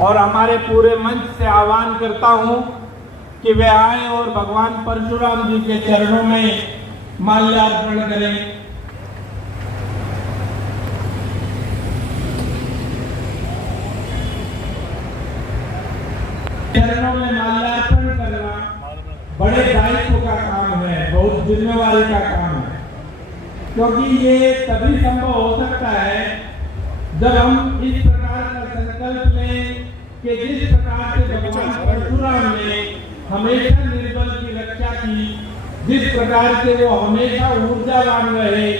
और हमारे पूरे मंच से आह्वान करता हूं कि वे आए और भगवान परशुराम जी के चरणों में माल्यार्पण करें। चरणों में माल्यार्पण करना बड़े दायित्व का काम है, बहुत जिम्मेवारी का काम है, क्योंकि ये तभी संभव हो सकता है जब हम इस प्रकार का संकल्प लें कि जिस प्रकार से भगवान परशुराम ने हमेशा निर्बल की रक्षा की, जिस प्रकार से वो हमेशा ऊर्जावान रहे,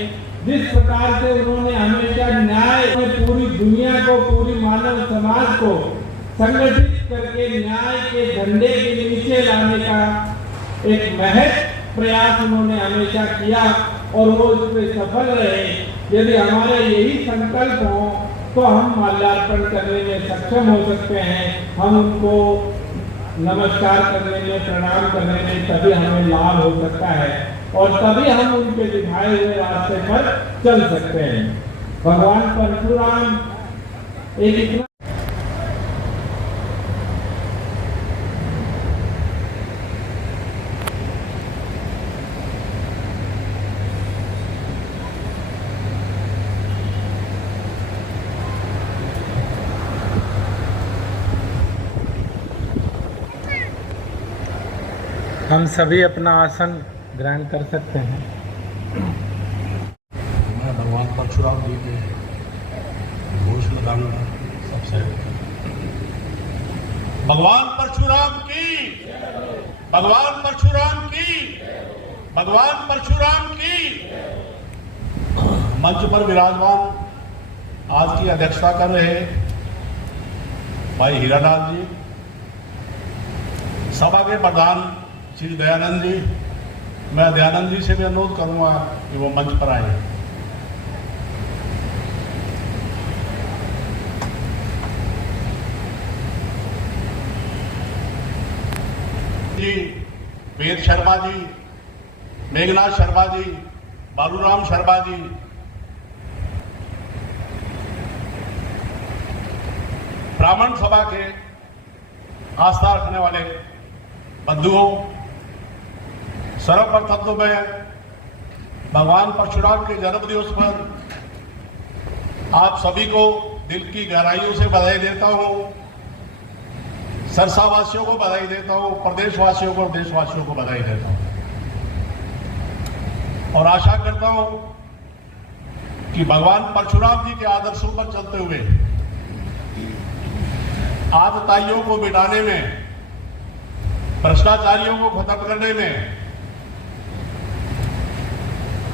जिस प्रकार से उन्होंने हमेशा न्याय में पूरी दुनिया को, पूरी मानव समाज को संगठित करके न्याय के झंडे के नीचे लाने का एक महत्वपूर्ण प्रयास उन्होंने हमेशा किया और वो इसमें सफल रहे। यदि हमारे यही संकल्प हो तो हम माल्यार्पण करने में सक्षम हो सकते हैं, हम उनको नमस्कार करने में, प्रणाम करने में तभी हमें लाभ हो सकता है और तभी हम उनके दिखाए हुए रास्ते पर चल सकते हैं। भगवान परशुराम एक इतना हम सभी अपना आसन ग्रहण कर सकते हैं। मैं भगवान परशुराम जी के घोष लगाऊंगा सबसे। भगवान परशुराम की, भगवान परशुराम की, भगवान परशुराम की। मंच पर विराजमान आज की अध्यक्षता कर रहे भाई हीरालाल जी, सभा के प्रधान श्री दयानंद जी, मैं दयानंद जी से भी अनुरोध करूंगा कि वो मंच पर आए। जी वेद शर्मा जी, मेघनाथ शर्मा जी, बालूराम शर्मा जी, ब्राह्मण सभा के आस्था रखने वाले बंधुओं, सर्वप्रथम तो मैं भगवान परशुराम के जन्म दिवस पर आप सभी को दिल की गहराइयों से बधाई देता हूं। सरसा वासियों को बधाई देता हूं, प्रदेशवासियों को, देशवासियों को बधाई देता हूं और आशा करता हूं कि भगवान परशुराम जी के आदर्शों पर चलते हुए आतताइयों को मिटाने में, भ्रष्टाचारियों को खत्म करने में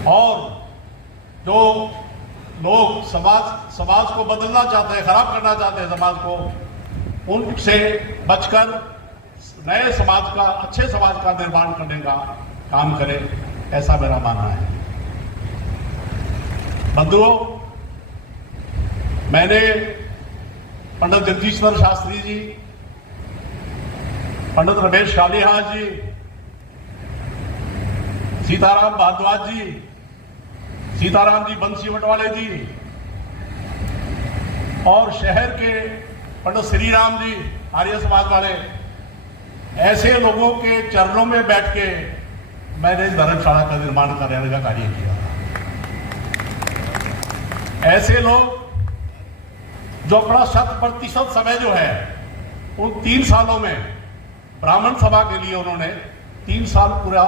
और जो लोग समाज को बदलना चाहते हैं, खराब करना चाहते हैं समाज को, उनसे बचकर नए समाज का, अच्छे समाज का निर्माण करने का काम करें, ऐसा मेरा मानना है। बंधुओं, मैंने पंडित जगदीश्वर शास्त्री जी, पंडित रमेश कालीहास जी, सीताराम भारद्वाज जी, सीताराम जी बंसीवट वाले जी और शहर के पंडित श्री राम जी, आर्य समाज वाले, ऐसे लोगों के चरणों में बैठ के मैंने इस धर्मशाला का निर्माण करने का कार्य किया। ऐसे लोग जो अपना 100% समय जो है उन 3 सालों में ब्राह्मण सभा के लिए उन्होंने 3 साल पूरा,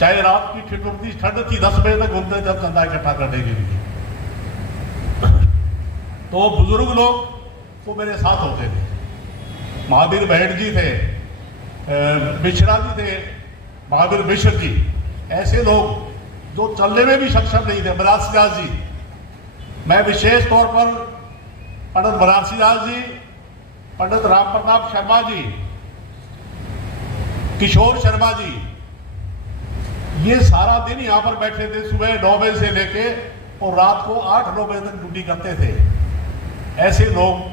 चाहे रात की ठंड थी, 10 बजे तक घूमते जब चंदा इकट्ठा करने के लिए, तो बुजुर्ग लोग तो मेरे साथ होते थे। महावीर भैट जी थे, मिश्रा जी थे, महावीर मिश्र जी, ऐसे लोग जो चलने में भी सक्षम नहीं थे, बनारसीदास जी, मैं विशेष तौर पर पंडित बनारसीदास जी, पंडित राम प्रताप शर्मा जी, किशोर शर्मा जी, ये सारा दिन यहाँ पर बैठे थे, सुबह 9 बजे से लेके और रात को 8-9 बजे तक ड्यूटी करते थे। ऐसे लोग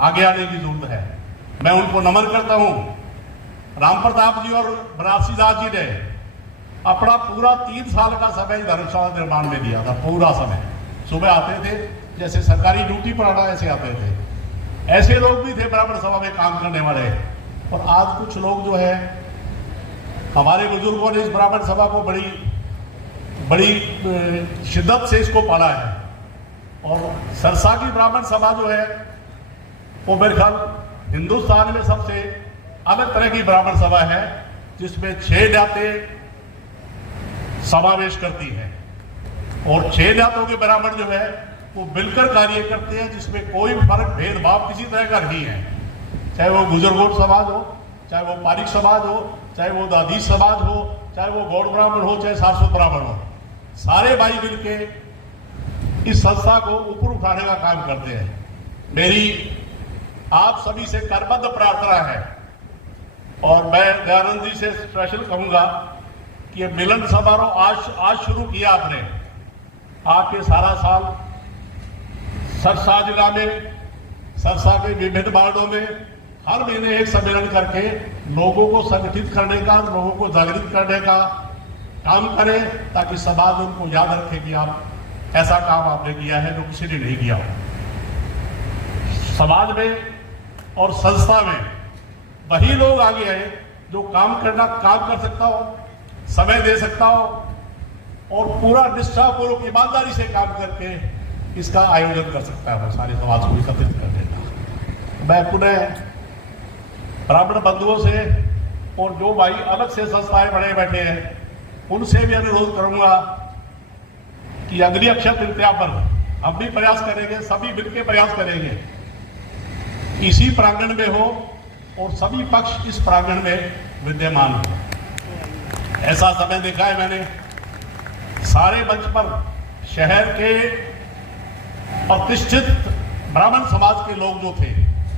आगे आने की जरूरत है, मैं उनको नमन करता हूँ। राम प्रताप जी और बनारसीदास जी ने अपना पूरा 3 साल का समय धर्मशाला निर्माण में दिया था, पूरा समय। सुबह आते थे, जैसे सरकारी ड्यूटी पर आना ऐसे आते थे, ऐसे लोग भी थे ब्राह्मण सभा में काम करने वाले। और आज कुछ लोग जो है, हमारे बुजुर्गों ने इस ब्राह्मण सभा को बड़ी शिद्दत से इसको पाला है। और सरसा की ब्राह्मण सभा जो है वो मेरे ख्याल हिंदुस्तान में सबसे अलग तरह की ब्राह्मण सभा है, जिसमें 6 जातें समावेश करती है। और 6 जातों के ब्राह्मण जो है वो मिलकर कार्य करते हैं, जिसमें कोई फर्क भेदभाव किसी तरह का नहीं है। चाहे वो गुजरगोट समाज हो, चाहे वो पारिक समाज हो, चाहे वो दादीश समाज हो, चाहे वो गौड़ ब्राह्मण हो, चाहे सारस्वत ब्राह्मण हो, सारे भाई मिलके इस संस्था को ऊपर उठाने का काम करते हैं। मेरी आप सभी से करबद्ध प्रार्थना है, और मैं दयानंद जी से स्पेशल कहूंगा कि ये मिलन समारोह आज शुरू किया आपने। आपके सारा साल सरसा जिला में, सरसा के विभिन्न वार्डों में हर महीने एक सम्मेलन करके लोगों को संगठित करने का, लोगों को जागृत करने का काम करें, ताकि समाज उनको याद रखे कि आप ऐसा काम आपने किया है जो किसी ने नहीं किया हो। समाज में और संस्था में वही लोग आगे आए जो काम कर सकता हो, समय दे सकता हो, और पूरा निष्ठापूर्वक ईमानदारी से काम करके इसका आयोजन कर सकता है, सारे समाज को एकत्रित कर देगा। मैं पुनः ब्राह्मण बंधुओं से और जो भाई अलग से संस्थाएं बड़े बैठे हैं उनसे भी अनुरोध करूंगा कि अगली अक्षय तृतीया पर हम भी प्रयास करेंगे, सभी मिलकर प्रयास करेंगे, इसी प्रांगण में हो और सभी पक्ष इस प्रांगण में विद्यमान हो। ऐसा समय देखा है मैंने, सारे मंच पर शहर के प्रतिष्ठित ब्राह्मण समाज के लोग जो थे,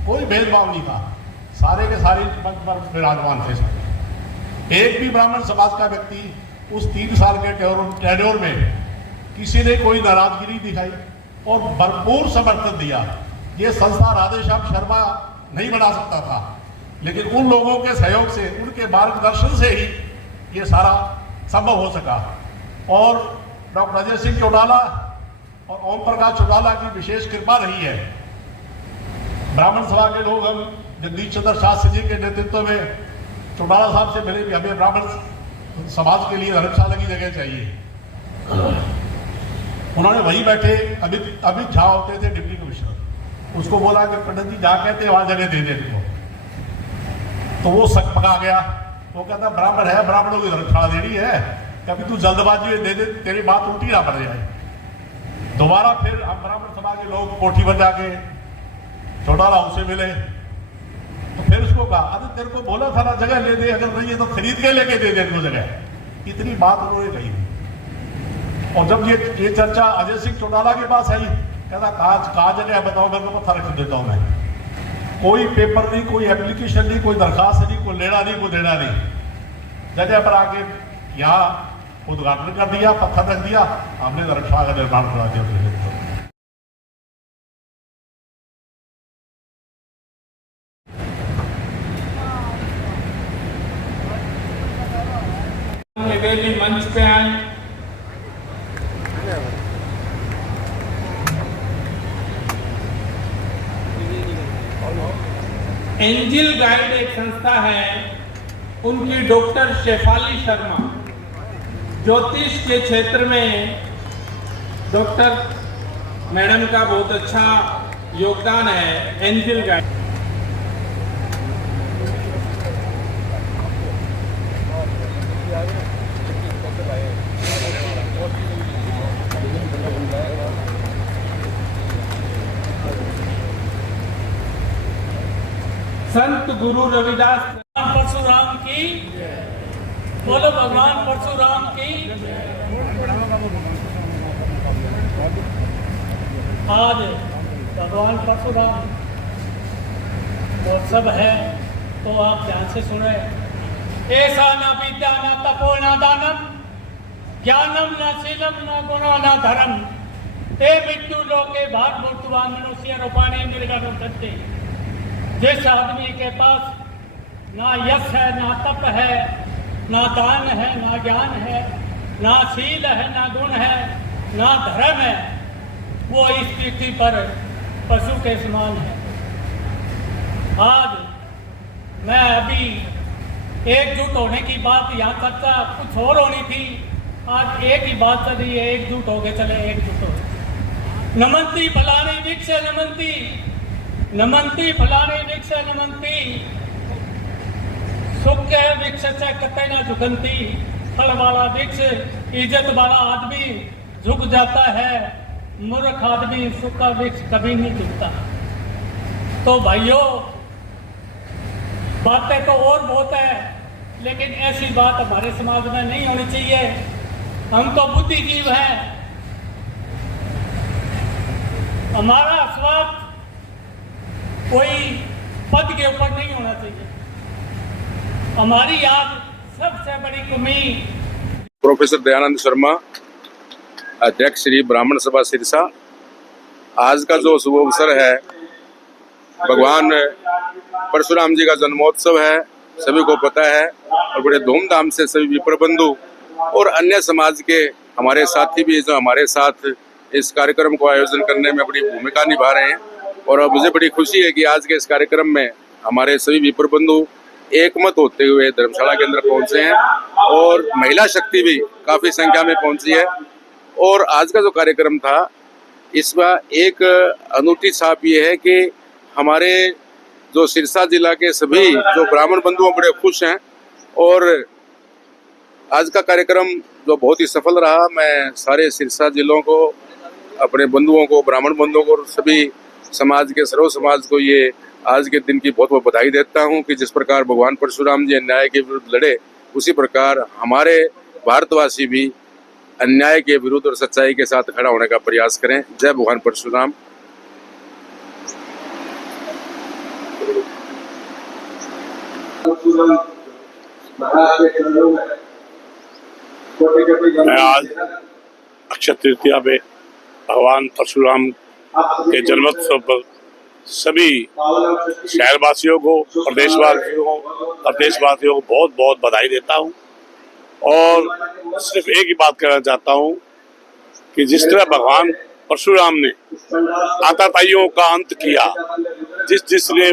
कोई भेदभाव नहीं था, सारे के सारे मंच पर विराजमान थे। एक भी ब्राह्मण समाज का व्यक्ति उस 3 साल के टेन्योर में किसी ने कोई नाराजगी नहीं दिखाई और भरपूर समर्थन दिया। ये संस्था राधेश्याम शर्मा नहीं बना सकता था, लेकिन उन लोगों के सहयोग से, उनके मार्गदर्शन से ही ये सारा संभव हो सका। और डॉक्टर अजय सिंह चौटाला और ओम प्रकाश चौटाला की विशेष कृपा रही है। ब्राह्मण सभा के लोग हम जगदीश चंद्र शास्त्री जी के नेतृत्व में चौटाला साहब से मिले कि हमें ब्राह्मण समाज के लिए धर्मशाला की जगह चाहिए। उन्होंने वहीं बैठे अमित झा होते थे डिप्टी कमिश्नर, उसको बोला कि पंडित जी जहाँ कहते वहां जगह दे दे तुमको। तो वो सक पका गया, वो कहता ब्राह्मण है, ब्राह्मणों की धर्मशाला देनी है, कभी तू जल्दबाजी में दे दे, तेरी बात उल्टी ना पड़ जाए। दोबारा फिर हम ब्राह्मण समाज के लोग कोठी पर जाके चौटाला उसे मिले, तो फिर उसको कहा अरे तेरे को बोला था ना जगह ले दे, अगर नहीं है तो खरीद के लेके दे दे तू जगह। इतनी बात उन्होंने कही। और जब ये चर्चा अजय सिंह चौटाला के पास आई, कहता कहा जगह बताओ, मैं तो पत्थर रख देता हूं। मैं कोई पेपर नहीं, कोई एप्लीकेशन नहीं, कोई दरखास्त नहीं, कोई लेना नहीं, कोई देना नहीं, जगह पर आके यहाँ उद्घाटन कर दिया, पत्थर रख दिया, हमने धर्मशाला का निर्माण करा दिया। निवेदी मंच पे आए। एंजिल गाइड एक संस्था है, उनकी डॉक्टर शेफाली शर्मा, ज्योतिष के क्षेत्र में डॉक्टर मैडम का बहुत अच्छा योगदान है। एंजिल गाइड संत गुरु रविदास परशुराम की, बोलो भगवान परशुराम की। आज भगवान परशुराम महोत्सव है, तो आप ध्यान से सुने। ऐसा न विद्या न तपो न दानम, ज्ञानम न शीलम न गुणो न धर्म, ते मृत्यु लोके भाग मूर्तवान मनुष्य रूपाणे निर्गम करते। जिस आदमी के पास ना यश है, ना तप है, ना दान है, ना ज्ञान है, ना शील है, ना गुण है, ना धर्म है, वो इस पृथ्वी पर पशु के समान है। आज मैं अभी एकजुट होने की बात यहाँ चर्चा कुछ और होनी थी, आज एक ही बात चल रही है, एकजुट हो गए, चले एकजुट हो। नमन्ति फलानी वृक्ष नमन्ति, नमन्ति फलानी वृक्ष नमन्ति, सुख के वृक्ष से कतई न झुकन्ति। फल वाला वृक्ष, इज्जत वाला आदमी झुक जाता है, मूर्ख आदमी सुख का वृक्ष कभी नहीं झुकता। तो भाइयों, बातें तो और बहुत है, लेकिन ऐसी बात हमारे समाज में नहीं होनी चाहिए। हम तो बुद्धिजीव हैं, हमारा स्वार्थ कोई पद के ऊपर नहीं होना चाहिए। हमारी आज सबसे बड़ी कमी। प्रोफेसर दयानंद शर्मा, अध्यक्ष श्री ब्राह्मण सभा सिरसा। आज का जो शुभ अवसर है, भगवान परशुराम जी का जन्मोत्सव है, सभी को पता है, और बड़े धूमधाम से सभी विप्र बंधु और अन्य समाज के हमारे साथी भी जो हमारे साथ इस कार्यक्रम को आयोजन करने में बड़ी भूमिका निभा रहे हैं। और मुझे बड़ी खुशी है कि आज के इस कार्यक्रम में हमारे सभी विप्र बंधु एकमत होते हुए धर्मशाला के अंदर पहुंचे हैं, और महिला शक्ति भी काफी संख्या में पहुंची है। और आज का जो कार्यक्रम था, इसमें एक अनूठी छाप ये है कि हमारे जो सिरसा जिला के सभी जो ब्राह्मण बंधुओं बड़े खुश हैं, और आज का कार्यक्रम जो बहुत ही सफल रहा। मैं सारे सिरसा जिलों को, अपने बंधुओं को, ब्राह्मण बंधुओं को और सभी समाज के सर्व समाज को ये आज के दिन की बहुत बहुत बधाई देता हूँ कि जिस प्रकार भगवान परशुराम जी अन्याय के विरुद्ध लड़े, उसी प्रकार हमारे भारतवासी भी अन्याय के विरुद्ध और सच्चाई के साथ खड़ा होने का प्रयास करें। जय भगवान परशुराम। मैं आज अक्षय तृतीया पे भगवान परशुराम के जन्मोत्सव पर सभी शहरवासियों को, प्रदेशवासियों को बहुत बहुत बधाई देता हूँ। और सिर्फ एक ही बात कहना चाहता हूँ कि जिस तरह भगवान परशुराम ने आताताइयों का अंत किया, जिसने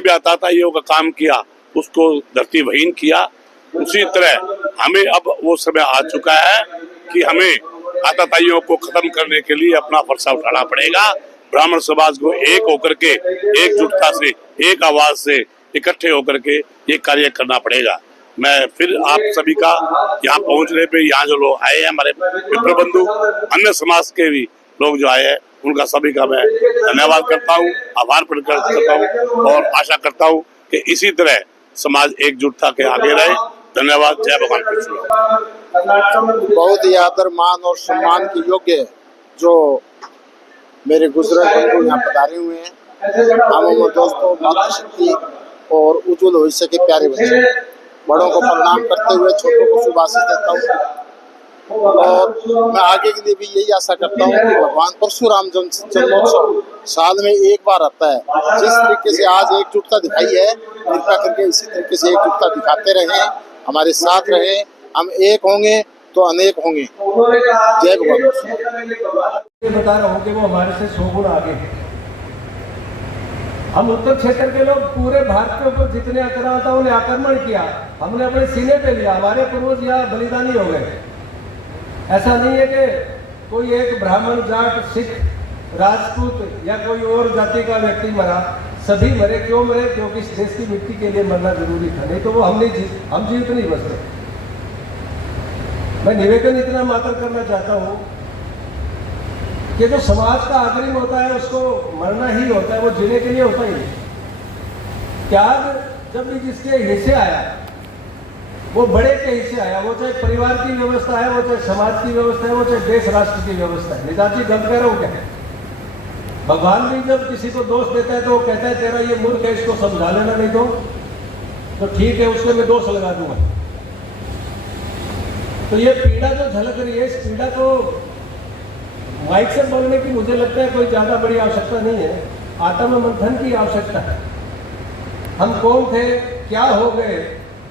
भी आताताइयों का काम किया उसको धरती विहीन किया, उसी तरह हमें अब वो समय आ चुका है कि हमें आताताइयों को खत्म करने के लिए अपना फरसा उठाना पड़ेगा। ब्राह्मण समाज को एक होकर के, एकजुटता से, एक आवाज से इकट्ठे होकर के ये कार्य करना पड़ेगा। मैं फिर आप सभी का यहाँ पहुँचने पे, यहाँ जो लोग आए हैं, हमारे मित्र बंधु, अन्य समाज के भी लोग जो आए हैं, उनका सभी का मैं धन्यवाद करता हूँ, आभार प्रकट करता हूँ, और आशा करता हूँ कि इसी तरह समाज एकजुटता के आगे रहे। धन्यवाद। जय भगवान परशुराम। बहुत ही आदर, मान और सम्मान के योग्य जो मेरे गुजरे बंधु यहाँ पधारे हुए हैं, हम उम्र दोस्तों, मातृशक्ति और उज्जवल भविष्य के प्यारे बच्चे, बड़ों को प्रणाम करते हुए छोटों को शुभ आशीष देता हूँ। और मैं आगे के लिए भी यही आशा करता हूँ कि भगवान परशुराम जन्मोत्सव साल में एक बार आता है। जिस तरीके से आज एकजुटता दिखाई है, कृपा करके इसी तरीके से एकजुटता दिखाते रहें, हमारे साथ रहें। हम एक होंगे तो अनेक होंगे। जय भगवान। बता रहा हूँ कि वो हमारे से 100 गुना आगे है। हम उत्तर क्षेत्र के लोग पूरे भारत के ऊपर जितने आक्रांताओं ने आक्रमण किया, हमने अपने सीने पे लिया। हमारे पूर्वज यहाँ बलिदानी हो गए। ऐसा नहीं है कि कोई एक ब्राह्मण, जाट, सिख, राजपूत या कोई और जाति का व्यक्ति मरा। सभी मरे। क्यों मरे? क्योंकि इस देश की मिट्टी के लिए मरना जरूरी था, नहीं तो वो हम जीवित नहीं बचते। मैं निवेदन इतना मात्र करना चाहता हूँ कि जो समाज का अग्रिम होता है उसको मरना ही होता है, वो जीने के लिए होता ही नहीं। त्याग जब भी जिसके हिस्से आया, वो बड़े के हिस्से आया, वो चाहे परिवार की व्यवस्था है, वो चाहे समाज की व्यवस्था है, वो चाहे देश राष्ट्र की व्यवस्था है। नेताजी गलत कह रहा हूँ क्या? भगवान भी जब किसी को दोष देता है तो वो कहता है तेरा ये मूर्ख है, इसको समझा लेना, नहीं तो ठीक है, उसको मैं दोष लगा दूंगा। तो ये पीड़ा जो झलक रही है, इस पीड़ा को माइक से बोलने की मुझे लगता है कोई ज्यादा बड़ी आवश्यकता नहीं है। आत्म मंथन की आवश्यकता है। हम कौन थे, क्या हो गए,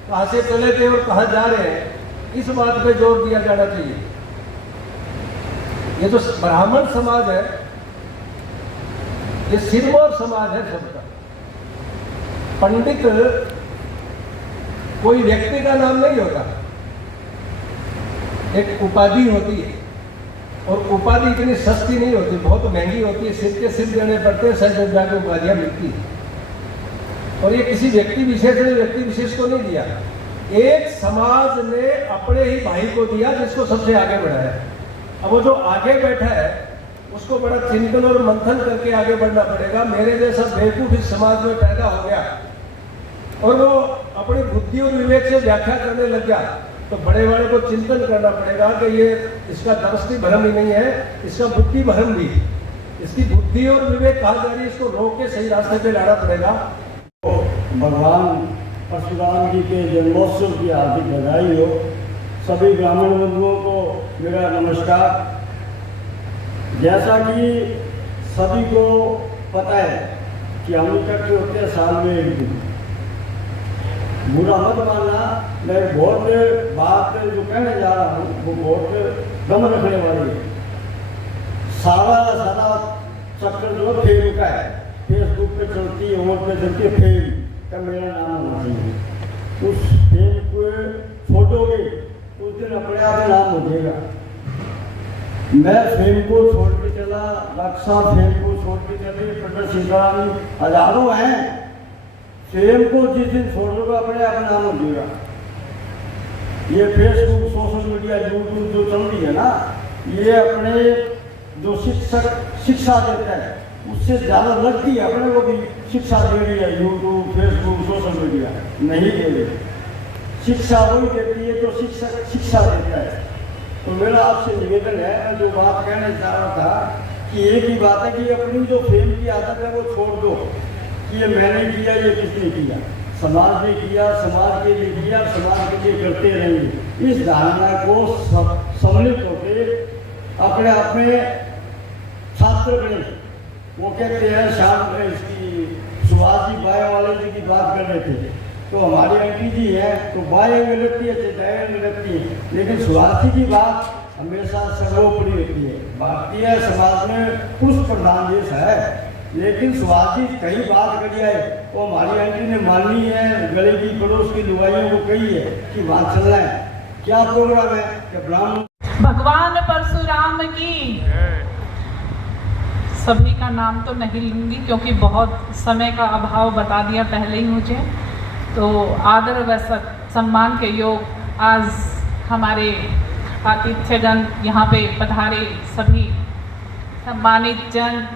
कहां से चले थे और कहां जा रहे हैं, इस बात पे जोर दिया जाना चाहिए। ये जो ब्राह्मण समाज है, ये सिरमौर समाज है सबका। पंडित कोई व्यक्ति का नाम नहीं होता, एक उपाधि होती है, और उपाधि इतनी सस्ती नहीं होती, बहुत महंगी होती है, सिर के सिर देने पड़ते हैं, सच जाके उपाधियां मिलती है। और ये किसी व्यक्ति विशेष ने व्यक्ति विशेष को नहीं दिया, एक समाज ने अपने ही भाई को दिया जिसको सबसे आगे बढ़ाया। अब वो जो आगे बैठा है उसको बड़ा चिंतन और मंथन करके आगे बढ़ना पड़ेगा। मेरे जैसा बेवकूफ इस समाज में पैदा हो गया और वो अपनी बुद्धि और विवेक से व्याख्या करने लग गया, तो बड़े बड़े को चिंतन करना पड़ेगा कि ये इसका दृष्टि भ्रम ही नहीं है, इसका बुद्धि भ्रम भी, इसकी बुद्धि और विवेक कहा जा रही है, इसको रोक के सही रास्ते पे लाना पड़ेगा। भगवान परशुराम जी के जन्मोत्सव की हार्दिक बधाई हो। सभी ब्राह्मण बंधुओं को मेरा नमस्कार। जैसा कि सभी को पता है कि हम इकट्ठे होते हैं साल में एक दिन, बुरा मत मानना, मैं बहुत बात जो कहने जा रहा हूँ वो बहुत दम रखने वाली है। सारा चक्कर जो फेल का है, फेसबुक पे चलती है, पे चलती है, फेल का मेरा नाम होना चाहिए। उस फेल को छोड़ोगे उस दिन अपने आप नाम हो जाएगा। मैं फेम को छोड़ के चला, रक्षा फेम को छोड़ के चले, प्रदर्शन हजारों हैं, फेम को जिस दिन छोड़ दोगे अपने आप नाम हो जाएगा। ये फेसबुक, सोशल मीडिया, यूट्यूब जो चल रही है ना, ये अपने जो शिक्षक शिक्षा देता है उससे ज़्यादा लगती है अपने को भी शिक्षा दे रही है। यूट्यूब, फेसबुक, सोशल मीडिया नहीं दे रही, शिक्षा वही देती है जो शिक्षक शिक्षा देता है। तो मेरा आपसे निवेदन है, मैं जो बात कहने चाह रहा था कि एक ही बात है कि अपनी जो फेम की आदत है वो छोड़ दो कि ये मैंने किया, ये किसने किया, समाज ने किया, समाज के लिए किया, समाज के लिए करते रहेंगे। इस धारणा को सम्मिलित होकर अपने आप में छात्र बने। वो कहते हैं शाम में इसकी सुभाष जी बाय वाले जी की बात कर रहे थे, तो हमारी आंटी जी है तो बाएं में लगती है, दाएं में लगती है, लेकिन सुभाष जी की बात हमेशा सर्वोपरि होती है। भारतीय समाज में पुरुष प्रधान देश है, लेकिन सुभाष जी कई बात करी है, वो हमारी आंटी ने मानी है, गले की पड़ोस की लुगाइयों को कही है कि वहाँ चलना है। क्या प्रोग्राम है कि ब्राह्मण भगवान परशुराम की। सभी का नाम तो नहीं लूँगी क्योंकि बहुत समय का अभाव बता दिया पहले ही मुझे। तो आदर व सम्मान के योग आज हमारे आतिथ्यगण यहाँ पे पधारे सभी सम्मानित जन,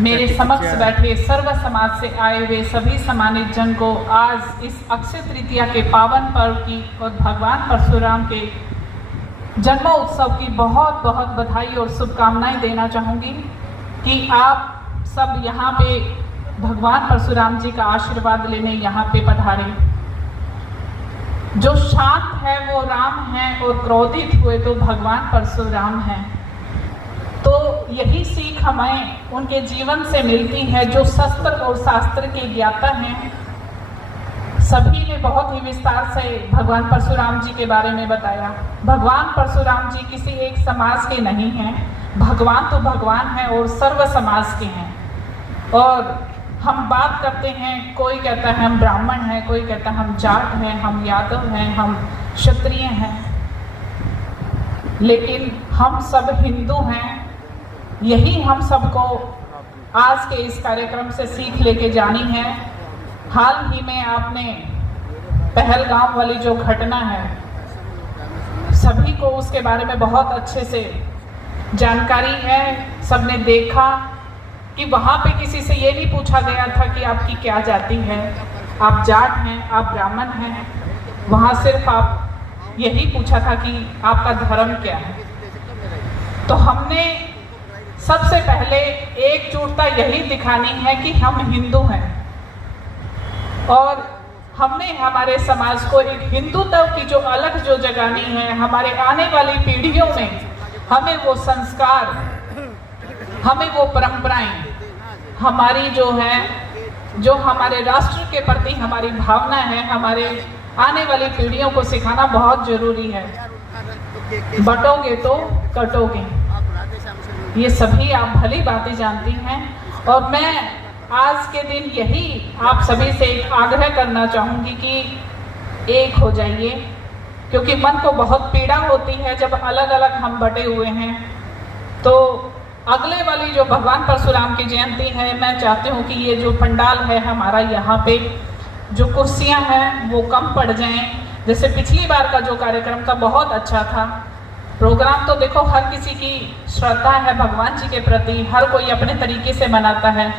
मेरे समक्ष बैठे सर्व समाज से आए हुए सभी सम्मानित जन को आज इस अक्षय तृतीया के पावन पर्व की और भगवान परशुराम के जन्मोत्सव की बहुत बहुत बधाई और शुभकामनाएं देना चाहूँगी कि आप सब यहाँ पे भगवान परशुराम जी का आशीर्वाद लेने यहाँ पे पधारे। जो शांत है वो राम है और क्रोधित हुए तो भगवान परशुराम हैं। तो यही सीख हमें उनके जीवन से मिलती है, जो शस्त्र और शास्त्र के ज्ञाता हैं। सभी ने बहुत ही विस्तार से भगवान परशुराम जी के बारे में बताया। भगवान परशुराम जी किसी एक समाज के नहीं हैं, भगवान तो भगवान हैं और सर्व समाज के हैं। और हम बात करते हैं, कोई कहता है हम ब्राह्मण हैं, कोई कहता है हम जाट हैं, हम यादव हैं, हम क्षत्रिय हैं, लेकिन हम सब हिंदू हैं। यही हम सबको आज के इस कार्यक्रम से सीख लेके जानी है। हाल ही में आपने पहलगाम वाली जो घटना है, सभी को उसके बारे में बहुत अच्छे से जानकारी है। सबने देखा कि वहाँ पे किसी से ये नहीं पूछा गया था कि आपकी क्या जाति है, आप जाट हैं, आप ब्राह्मण हैं। वहाँ सिर्फ आप यही पूछा था कि आपका धर्म क्या है। तो हमने सबसे पहले एकजुटता यही दिखानी है कि हम हिंदू हैं, और हमने हमारे समाज को एक हिंदुत्व की जो अलग जो जगानी है। हमारे आने वाली पीढ़ियों में हमें वो संस्कार, हमें वो परंपराएं, हमारी जो है, जो हमारे राष्ट्र के प्रति हमारी भावना है, हमारे आने वाली पीढ़ियों को सिखाना बहुत जरूरी है। बटोगे तो कटोगे। ये सभी आप भली बातें जानती हैं। और मैं आज के दिन यही आप सभी से एक आग्रह करना चाहूँगी कि एक हो जाइए, क्योंकि मन को बहुत पीड़ा होती है जब अलग अलग हम बटे हुए हैं। तो अगले वाली जो भगवान परशुराम की जयंती है, मैं चाहती हूँ कि ये जो पंडाल है हमारा, यहाँ पे जो कुर्सियाँ हैं वो कम पड़ जाएं। जैसे पिछली बार का जो कार्यक्रम था बहुत अच्छा था। प्रोग्राम तो देखो हर किसी की श्रद्धा है भगवान जी के प्रति, हर कोई अपने तरीके से मनाता है।